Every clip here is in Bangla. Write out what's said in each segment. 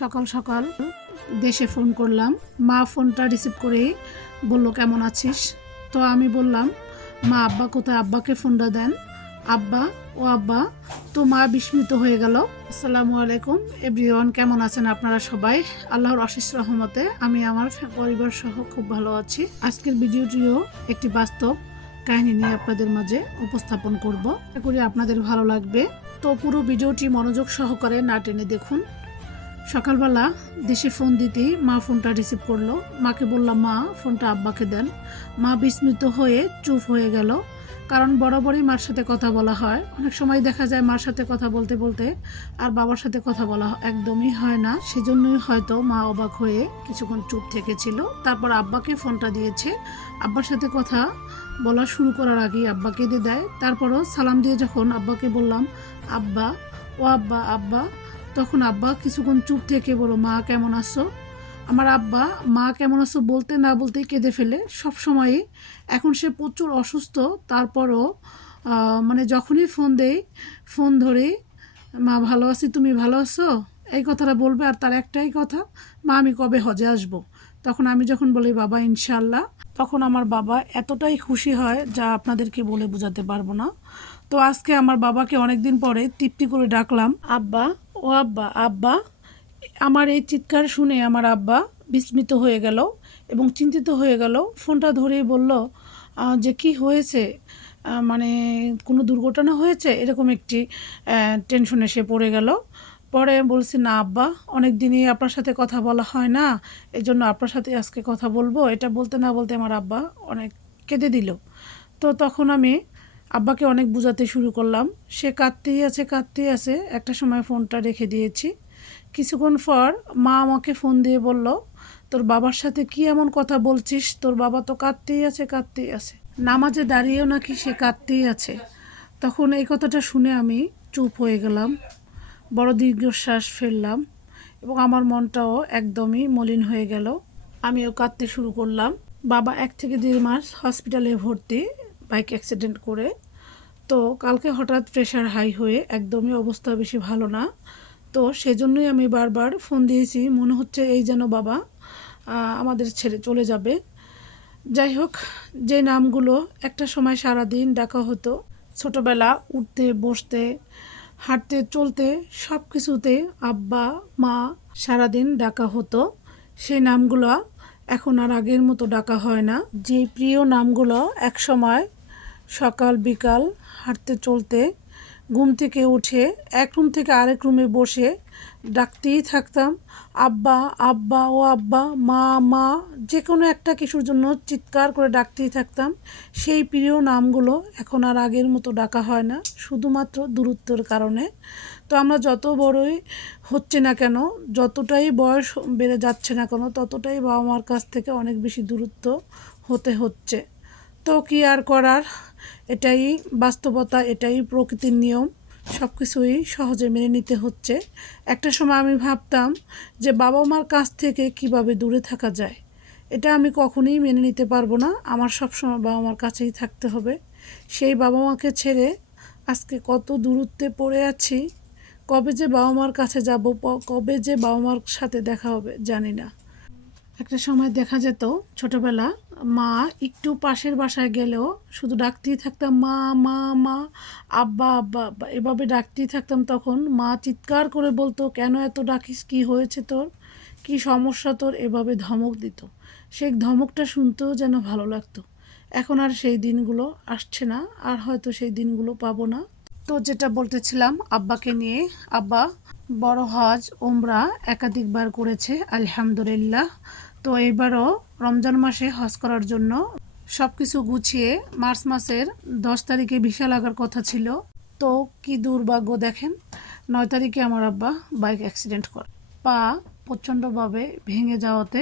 সকাল সকাল দেশে ফোন করলাম। মা ফোনটা রিসিভ করে বলল, কেমন আছিস? তো আমি বললাম, মা আব্বা কোথায়, আব্বাকে ফোনটা দেন। আব্বা, ও আব্বা। তো মা বিস্মিত হয়ে গেল। আসসালামু আলাইকুম এভরিওয়ান, কেমন আছেন আপনারা সবাই? আল্লাহর অশেষ রহমতে আমি আমার পরিবার সহ খুব ভালো আছি। আজকের ভিডিওটিও একটি বাস্তব কাহিনী নিয়ে আপনাদের মাঝে উপস্থাপন করব। আশা করি আপনাদের ভালো লাগবে। তো পুরো ভিডিওটি মনোযোগ সহকারে না টেনে দেখুন। সকালবেলা দেশে ফোন দিতেই মা ফোনটা রিসিভ করলো। মাকে বললাম, মা ফোনটা আব্বাকে দেন। মা বিস্মিত হয়ে চুপ হয়ে গেল, কারণ বরাবরই মার সাথে কথা বলা হয়। অনেক সময় দেখা যায় মার সাথে কথা বলতে বলতে আর বাবার সাথে কথা বলা একদমই হয় না। সেজন্যই হয়তো মা অবাক হয়ে কিছুক্ষণ চুপ থেকেছিল। তারপর আব্বাকে ফোনটা দিয়েছে। আব্বার সাথে কথা বলা শুরু করার আগেই আব্বাকে দিয়ে দেয়। তারপরও সালাম দিয়ে যখন আব্বাকে বললাম, আব্বা, ও আব্বা, আব্বা, তখন আব্বা কিছুক্ষণ চুপ থেকে বলো, মা কেমন আছো? আমার আব্বা মা কেমন আছো বলতে না বলতেই কেঁদে ফেলে সব সময়ই। এখন সে প্রচুর অসুস্থ, তারপরও মানে যখনই ফোন দেই, ফোন ধরে মা ভালো আছি, তুমি ভালো আছো, এই কথাটা বলবে। আর তার একটাই কথা, মা আমি কবে হজে আসবো? তখন আমি যখন বলি, বাবা ইনশাল্লাহ, তখন আমার বাবা এতটাই খুশি হয় যা আপনাদেরকে বলে বোঝাতে পারবো না। তো আজকে আমার বাবাকে অনেকদিন পরে তৃপ্তি করে ডাকলাম, আব্বা, ও আব্বা, আব্বা। আমার এই চিৎকার শুনে আমার আব্বা বিস্মিত হয়ে গেল এবং চিন্তিত হয়ে গেল। ফোনটা ধরেই বলল যে কি হয়েছে, মানে কোনো দুর্ঘটনা হয়েছে, এরকম একটি টেনশনে সে পড়ে গেল। পরে বলছি, না আব্বা, অনেক দিনই আপনার সাথে কথা বলা হয় না, এই জন্য আপনার সাথে আজকে কথা বলবো। এটা বলতে না বলতে আমার আব্বা অনেক কেঁদে দিল। তো তখন আমি আব্বাকে অনেক বোঝাতে শুরু করলাম। সে কাঁদতেই আছে, কাঁদতেই আছে। একটা সময় ফোনটা রেখে দিয়েছি। কিছুক্ষণ পর মা আমাকে ফোন দিয়ে বলল, তোর বাবার সাথে কি এমন কথা বলছিস? তোর বাবা তো কাঁদতেই আছে, কাঁদতেই আছে, নামাজে দাঁড়িয়েও নাকি সে কাঁদতেই আছে। তখন এই কথাটা শুনে আমি চুপ হয়ে গেলাম, বড় দীর্ঘশ্বাস ফেললাম এবং আমার মনটাও একদমই মলিন হয়ে গেল। আমিও কাঁদতে শুরু করলাম। বাবা 1 থেকে 1.5 মাস হসপিটালে ভর্তি, বাইক অ্যাক্সিডেন্ট করে। তো কালকে হঠাৎ প্রেশার হাই হয়ে একদমই অবস্থা বেশি ভালো না। তো সেজন্যই আমি বারবার ফোন দিয়েছি, মনে হচ্ছে এই যেন বাবা আমাদের ছেড়ে চলে যাবে। যাই হোক, যে নামগুলো একটা সময় সারাদিন ডাকা হতো, ছোটবেলা উঠতে বসতে হাঁটতে চলতে সব কিছুতে আব্বা মা সারাদিন ডাকা হতো, সেই নামগুলো এখন আর আগের মতো ডাকা হয় না। যে প্রিয় নামগুলো এক সময় সকাল বিকাল হাঁটতে চলতে ঘুম থেকে উঠে এক রুম থেকে আরেক রুমে বসে ডাকতেই থাকতাম, আব্বা, আব্বা, ও আব্বা, মা, মা, যে কোনো একটা কিছুর জন্য চিৎকার করে ডাকতেই থাকতাম। সেই প্রিয় নামগুলো এখন আর আগের মতো ডাকা হয় না, শুধুমাত্র দূরত্বের কারণে। তো আমরা যত বড়ই হচ্ছে না কেন, যতটাই বয়স বেড়ে যাচ্ছে না কেন, ততটাই বাবা মার কাছ থেকে অনেক বেশি দূরত্ব হতে হচ্ছে। তো কি আর করার, এটাই বাস্তবতা, এটাই প্রকৃতির নিয়ম। সব কিছুই সহজে মেনে নিতে হচ্ছে। একটা সময় আমি ভাবতাম যে বাবা মার কাছ থেকে কিভাবে দূরে থাকা যায়, এটা আমি কখনোই মেনে নিতে পারবো না। আমার সব সময় বাবা মার কাছেই থাকতে হবে। সেই বাবা মাকে ছেড়ে আজকে কত দূরত্বে পড়ে আছি। কবে যে বাবা মার কাছে যাব, কবে যে বাবা মার সাথে দেখা হবে জানি না। একটা সময় দেখা যেত ছোটবেলা, মা একটু পাশের বাসায় গেলেও শুধু ডাকতেই থাকতাম, মা, মা, মা, আব্বা, আব্বা, আব্বা, এভাবে ডাকতেই থাকতাম। তখন মা চিৎকার করে বলতো, কেন এত ডাকিস, কি হয়েছে তোর, কি সমস্যা তোর, এভাবে ধমক দিত। সেই ধমকটা শুনতেও যেন ভালো লাগতো। এখন আর সেই দিনগুলো আসছে না, আর হয়তো সেই দিনগুলো পাবো না। তো যেটা বলতেছিলাম আব্বাকে নিয়ে, আব্বা বড় হজ ওমরা একাধিকবার করেছে আলহামদুলিল্লাহ। তো এইবারও রমজান মাসে হজ করার জন্য সব কিছু গুছিয়ে মার্চ মাসের 10 তারিখে ভিসা লাগার কথা ছিল। তো কি দুর্ভাগ্য দেখেন, 9 তারিখে আমার আব্বা বাইক অ্যাক্সিডেন্ট করে, পা প্রচণ্ডভাবে ভেঙে যাওয়াতে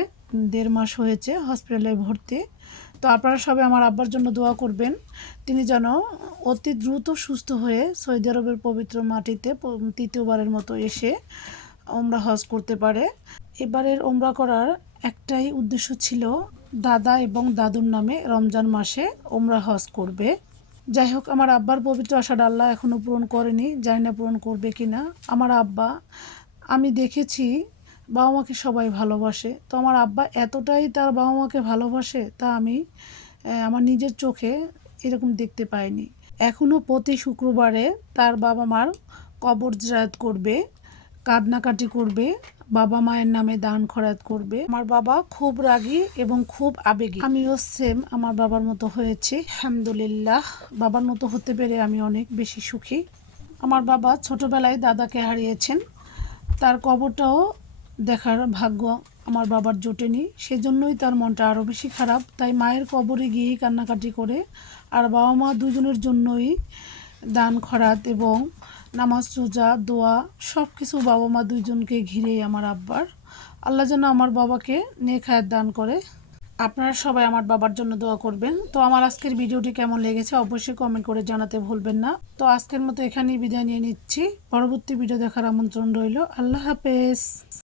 1.5 মাস হয়েছে হসপিটালে ভর্তি। তো আপনারা সবাই আমার আব্বার জন্য দোয়া করবেন, তিনি যেন অতি দ্রুত সুস্থ হয়ে সৌদি আরবের পবিত্র মাটিতে তৃতীয়বারের মতো এসে ওমরা হজ করতে পারে। এবারের ওমরা করার একটাই উদ্দেশ্য ছিল, দাদা এবং দাদুর নামে রমজান মাসে ওমরা হজ করবে। যাই হোক, আমার আব্বার পবিত্র আশাটা আল্লাহ এখনও পূরণ করেনি, জানি না পূরণ করবে কি না। আমার আব্বা, আমি দেখেছি বাবা মাকে সবাই ভালোবাসে, তো আমার আব্বা এতটাই তার বাবা মাকে ভালোবাসে তা আমি আমার নিজের চোখে এরকম দেখতে পাইনি। এখনও প্রতি শুক্রবারে তার বাবা মার কবর জিয়ারত করবে, কান্নাকাটি করবে, বাবা মায়ের নামে দান খয়রাত করবে। আমার বাবা খুব রাগী এবং খুব আবেগী। আমিও সেম আমার বাবার মতো হয়েছি, আলহামদুলিল্লাহ। বাবার মতো হতে পেরে আমি অনেক বেশি সুখী। আমার বাবা ছোটবেলায় দাদাকে হারিয়েছেন, তার কবরটাও দেখার ভাগ্য আমার বাবার জোটেনি, সেজন্যই তার মনটা আরও বেশি খারাপ। তাই মায়ের কবরে গিয়েই কান্নাকাটি করে, আর বাবা মা দুজনের জন্যই দান খয়রাত এবং নামাজ রোজা দোয়া সব কিছু বাবা মা দুইজনকে ঘিরেই আমার আব্বার। আল্লাহ যেন আমার বাবাকে নেক হায়াত দান করে। আপনারা সবাই আমার বাবার জন্য দোয়া করবেন। তো আমার আজকের ভিডিওটি কেমন লেগেছে অবশ্যই কমেন্ট করে জানাতে ভুলবেন না। তো আজকের মতো এখানেই বিদায় নিয়ে নিচ্ছি, পরবর্তী ভিডিও দেখার আমন্ত্রণ রইল। আল্লাহ হাফেজ।